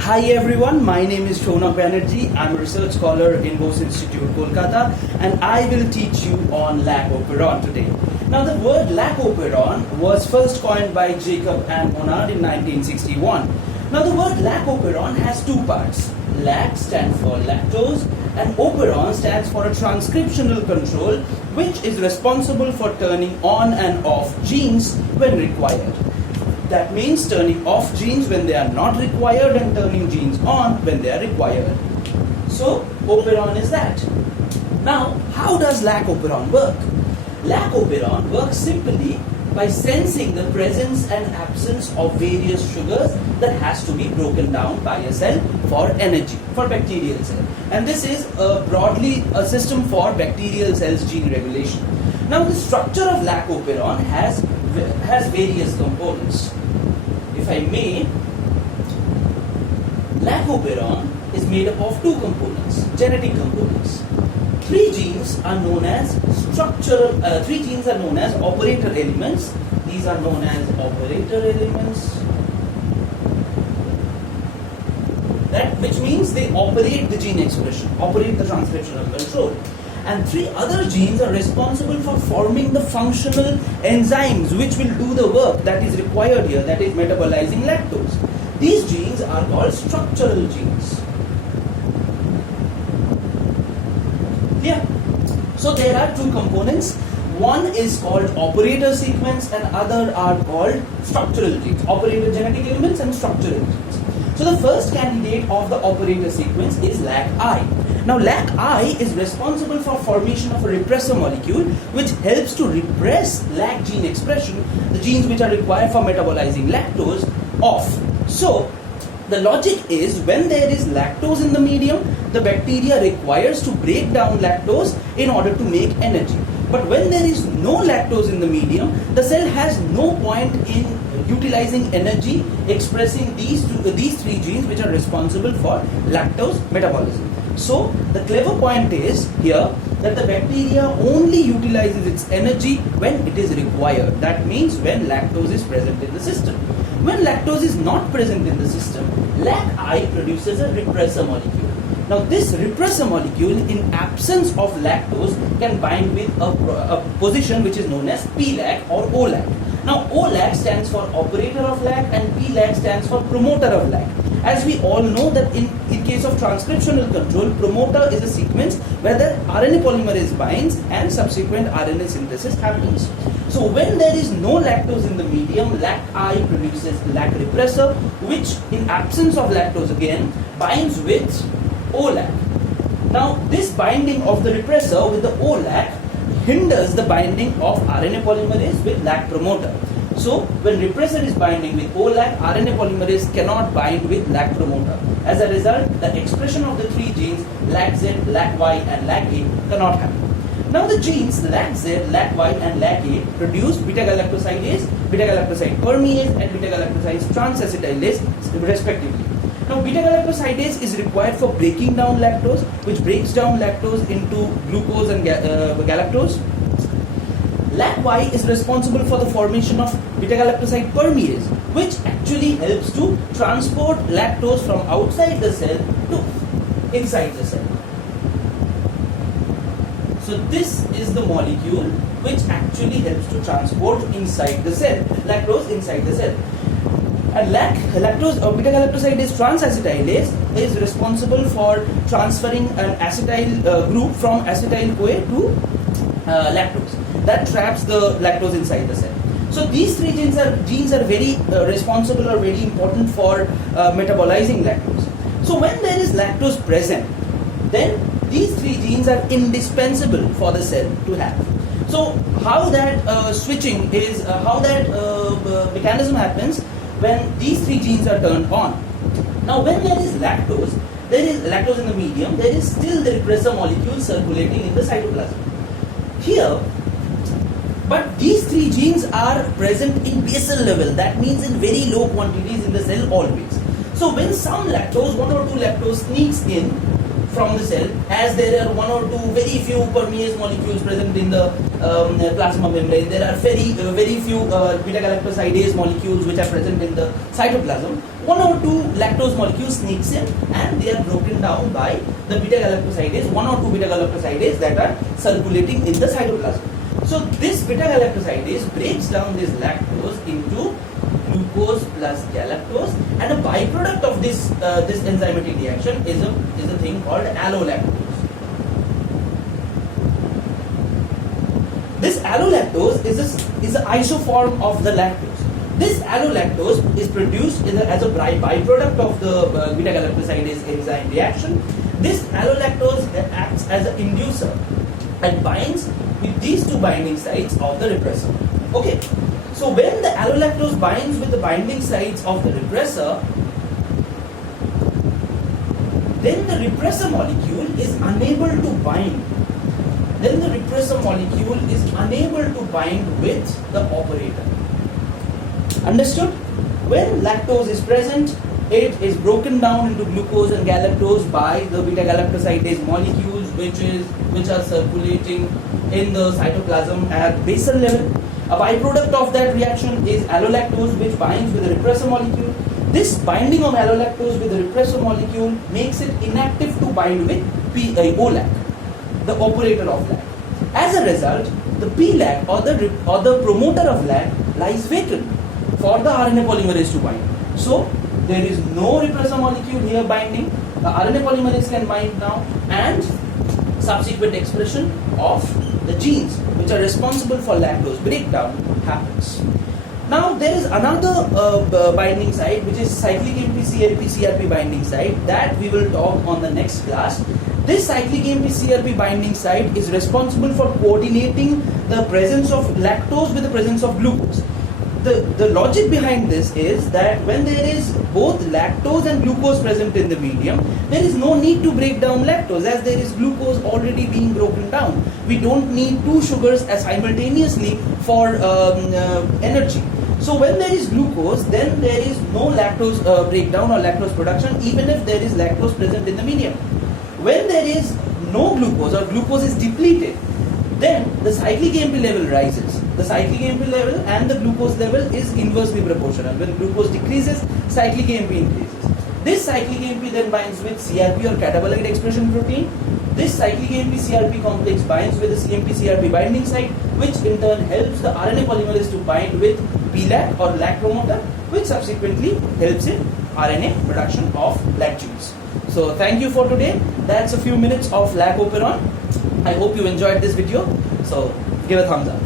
Hi everyone, my name is Shona Banerjee. I'm a research scholar in Bose Institute, Kolkata, and I will teach you on Lac Operon today. Now the word Lac Operon was first coined by Jacob and Monard in 1961. Now the word Lac Operon has two parts. Lac stands for lactose and operon stands for a transcriptional control which is responsible for turning on and off genes when required. That means turning off genes when they are not required and turning genes on when they are required. So, operon is that. Now, how does Lac Operon work? Lac Operon works simply by sensing the presence and absence of various sugars that has to be broken down by a cell for energy, for bacterial cell. And this is broadly a system for bacterial cells gene regulation. Now, the structure of Lac Operon has various components. If I may, Lac Operon is made up of two components, genetic components. Three genes are known as operator elements. These are known as operator elements. Which means they operate the gene expression, operate the transcriptional control. And three other genes are responsible for forming the functional enzymes which will do the work that is required here, that is metabolizing lactose. These genes are called structural genes. Yeah. So there are two components. One is called operator sequence and other are called structural genes. Operator genetic elements and structural genes. So the first candidate of the operator sequence is LAC-I. Now LAC-I is responsible for formation of a repressor molecule which helps to repress LAC gene expression, the genes which are required for metabolizing lactose, off. So the logic is when there is lactose in the medium, the bacteria requires to break down lactose in order to make energy. But when there is no lactose in the medium, the cell has no point in utilizing energy expressing these three genes which are responsible for lactose metabolism. So the clever point is here that the bacteria only utilizes its energy when it is required. That means when lactose is present in the system. When lactose is not present in the system, LAC-I produces a repressor molecule. Now this repressor molecule in absence of lactose can bind with a position which is known as PLAC or OLAC. Now OLAC stands for operator of LAC and PLAC stands for promoter of LAC. As we all know that in case of transcriptional control, promoter is a sequence where the RNA polymerase binds and subsequent RNA synthesis happens. So when there is no lactose in the medium, LAC-I produces LAC repressor which in absence of lactose again binds with OLAC. Now this binding of the repressor with the OLAC hinders the binding of RNA polymerase with LAC promoter. So when repressor is binding with OLAC, RNA polymerase cannot bind with LAC promoter. As a result, the expression of the three genes LAC-Z, LAC-Y and LAC-A cannot happen. Now the genes LAC-Z, LAC-Y and LAC-A produce beta-galactosidase, beta-galactoside permease and beta-galactoside transacetylase respectively. Now beta-galactosidase is required for breaking down lactose, which breaks down lactose into glucose and galactose. LAC-Y is responsible for the formation of beta-galactoside permease, which actually helps to transport lactose from outside the cell to inside the cell. So this is the molecule which actually helps to transport inside the cell, lactose inside the cell. And lactose or beta-galactosidase transacetylase is responsible for transferring an acetyl group from acetyl-CoA to lactose. That traps the lactose inside the cell. So these three genes are very responsible or very important for metabolizing lactose. So when there is lactose present, then these three genes are indispensable for the cell to have. So how that switching is, how that mechanism happens when these three genes are turned on. Now when there is lactose in the medium, there is still the repressor molecule circulating in the cytoplasm. Here, but these three genes are present in basal level, that means in very low quantities in the cell always. So when some lactose, 1 or 2 lactose sneaks in, from the cell, as there are one or two very few permease molecules present in the plasma membrane. There are very few beta-galactosidase molecules which are present in the cytoplasm. One or two lactose molecules sneaks in and they are broken down by the beta-galactosidase, one or two beta-galactosidase that are circulating in the cytoplasm. So this beta-galactosidase breaks down this lactose into glucose plus galactose, and a byproduct of this this enzymatic reaction is a thing called allolactose. This allolactose is an isoform of the lactose. This allolactose is produced as a byproduct of the beta-galactosidase enzyme reaction. This allolactose acts as an inducer and binds with these two binding sites of the repressor. Okay. So when the allolactose binds with the binding sites of the repressor, then the repressor molecule is unable to bind. Then the repressor molecule is unable to bind with the operator. Understood? When lactose is present, it is broken down into glucose and galactose by the beta-galactosidase molecules which are circulating in the cytoplasm at basal level. A byproduct of that reaction is allolactose, which binds with the repressor molecule. This binding of allolactose with the repressor molecule makes it inactive to bind with OLAC, the operator of LAC. As a result, the PLAC or the promoter of LAC lies vacant for the RNA polymerase to bind. So there is no repressor molecule here binding. The RNA polymerase can bind now, and subsequent expression of the genes which are responsible for lactose breakdown happens. Now there is another binding site, which is cyclic AMP-CRP binding site, that we will talk on the next class. This cyclic AMP-CRP binding site is responsible for coordinating the presence of lactose with the presence of glucose. The logic behind this is that when there is both lactose and glucose present in the medium, there is no need to break down lactose, as there is glucose already being broken down. We don't need two sugars as simultaneously for energy. So when there is glucose, then there is no lactose breakdown or lactose production, even if there is lactose present in the medium. When there is no glucose or glucose is depleted, then the cyclic AMP level rises. The cyclic AMP level and the glucose level is inversely proportional. When glucose decreases, cyclic AMP increases. This cyclic AMP then binds with CRP or catabolite expression protein. This cyclic AMP-CRP complex binds with the CMP-CRP binding site, which in turn helps the RNA polymerase to bind with PLAC or LAC promoter, which subsequently helps in RNA production of LAC genes. So thank you for today. That's a few minutes of Lac Operon. I hope you enjoyed this video. So give a thumbs up.